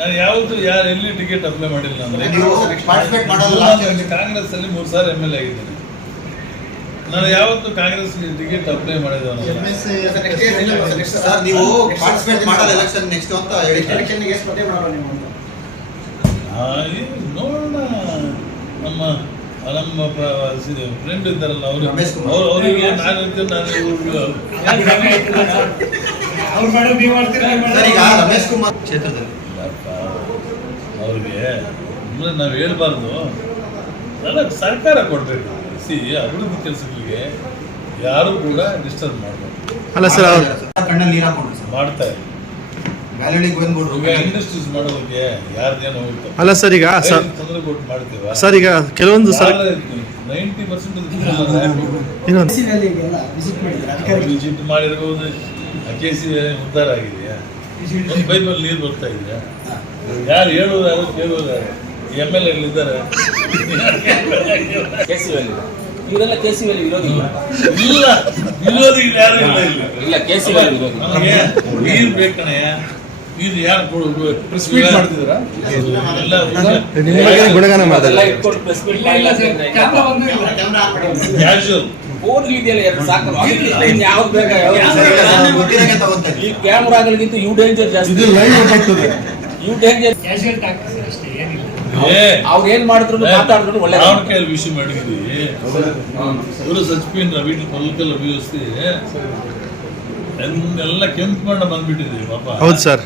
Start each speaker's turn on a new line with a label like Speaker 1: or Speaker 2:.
Speaker 1: ನಾನು ಯಾವತ್ತು ಯಾರು ಎಲ್ಲಿ ಟಿಕೆಟ್ ಅಪ್ಲೈ ಮಾಡಿಲ್ಲ ಅಂದ್ರೆ ಕಾಂಗ್ರೆಸ್ ಅಲ್ಲಿ ಮೂರು ಸಾರಿ ಎಂ ಎಲ್ ಎ ಆಗಿದ್ದೇನೆ. ನಾನು ಯಾವತ್ತು ಕಾಂಗ್ರೆಸ್ ಟಿಕೆಟ್ ಅಪ್ಲೈ ಮಾಡಿದವನು ನೋಡೋಣ. ನಮ್ಮ ನಮ್ಮ ಫ್ರೆಂಡ್ ಇದ್ದಾರಲ್ಲ ಅವರು.
Speaker 2: ರಮೇಶ್ ಕುಮಾರ್.
Speaker 1: ಅವ್ರು ಅವರಿಗೆ ನಾನು ಇರ್ತೀನಿ,
Speaker 3: ಅವ್ರು ನೀವು ಮಾಡ್ತೀರಾ
Speaker 2: ಕ್ಷೇತ್ರದಲ್ಲಿ.
Speaker 1: ಅಪ್ಪ, ಅವ್ರಿಗೆ ಸುಮ್ಮನೆ ನಾವು ಹೇಳ್ಬಾರ್ದು. ನನಗೆ ಸರ್ಕಾರ ಕೊಡ್ಬೇಕು ಸಿ ಅಭಿವೃದ್ಧಿ ಕೆಲಸಗಳಿಗೆ ಯಾರು ಕೂಡ ಡಿಸ್ಟರ್ಬ್ ಮಾಡಬಾರ್ದು.
Speaker 4: ಅಲ್ಲ ಸರ್ ಅವ್ರು
Speaker 2: ಕಣ್ಣಲ್ಲಿ ನೀರು ಹಾಕೊಂಡ್ರು ಸರ್.
Speaker 1: ಮಾಡ್ತಾ ಇಲ್ಲ
Speaker 2: ಗೋವಿಂದ್ಗೌಡ್ರು
Speaker 1: ಈಗ ಇಂಡಸ್ಟ್ರೀಸ್ ಮಾಡೋದಕ್ಕೆ ಯಾರ್ದೇನೋ ಹೋಗ್ತಾರೆ
Speaker 4: ಅಲ್ಲ ಸರ್ ಈಗ ಸರ್
Speaker 1: ತೊಂದರೆ ಕೊಟ್ಟು ಮಾಡ್ತೀವ
Speaker 4: ಸರ್ ಈಗ ಕೆಲವೊಂದು ಸರ್
Speaker 1: ನೈಂಟಿ ಪರ್ಸೆಂಟ್
Speaker 4: ಇನ್ನೊಂದು.
Speaker 3: ವಿಸಿಟ್ ಮಾಡಿದ್ರೆ? ಅಧಿಕಾರಿ
Speaker 1: ವಿಸಿಟ್ ಮಾಡಿರ್ಬೋದು. ಕೆ ಸಿ ಉದ್ಧಾರ ಆಗಿದೆಯಾ? ಒಂದು ಬೈಬಲ್ ನೀರು ಬರ್ತಾ ಇದೆ. ಯಾರು ಹೇಳೋದು ಯಾರು ಎಂ ಎಲ್ ಎಲ್ಲಿದ್ದಾರೆ
Speaker 5: ಕೇಸಿವಲ್ಲಿ. ಇವರೆಲ್ಲ ಕೇಸಿವಲ್ಲಿ ವಿರೋಧಿ
Speaker 1: ಇಲ್ಲ. ವಿರೋಧಿ ಯಾರು ಇಲ್ಲ ಇಲ್ಲ.
Speaker 5: ಇಲ್ಲ ಕೇಸಿವಲ್ಲಿ ವಿರೋಧಿ
Speaker 1: ನಮಗೆ ನೀರು ಬೇಕಣಯ್ಯ. ನೀರು ಯಾರು
Speaker 6: ಪ್ರೆಸ್ ಮೀಟ್ ಮಾಡ್ತಿದ್ದೀರಾ?
Speaker 1: ಎಲ್ಲ
Speaker 4: ಗುಣಗಾನ
Speaker 5: ಇಟ್ಕೊಂಡು ಪ್ರೆಸ್ ಮೀಟ್
Speaker 1: ಕ್ಯಾಶುವಲ್
Speaker 5: ಫೋನ್ ಇದೆಯಲ್ಲ ಎರಡು ಸಾಕು. ಯಾವ್ದು
Speaker 2: ನಾನು
Speaker 5: ಈ. ಕ್ಯಾಮ್ರಾಗಳಿಗಿಂತ ಯು ಡೇಂಜರ್
Speaker 6: ಇದು
Speaker 5: ಜಾಸ್ತಿ ಯು ಡೇಂಜರ್
Speaker 3: ಕ್ಯಾಶುಯಲ್ ಟಾಕ್ ಅಷ್ಟೇ ಏನಿಲ್ಲ.
Speaker 1: ಏ.
Speaker 5: ಅವ್ರು ಏನ್ ಮಾಡಿದ್ರು ಮಾತಾಡಿದ್ರು ಒಳ್ಳೆ
Speaker 1: ರಾವಣ ಕೈಯಲ್ಲಿ ವಿಷಯ ಮಾಡಿದ್ವಿ. ಇವರು ಸಚ್ಪಿನ ವೀಟಿಲ್ ಪಲ್ಕಲ್ ಅಭಿವಸ್ತಿ ಎಲ್ಲ ಕೆಂಪು ಬಣ್ಣ ಬಂದ್ಬಿಟ್ಟಿದ್ದೀವಿ ಪಾಪ.
Speaker 4: ಹೌದು ಸರ್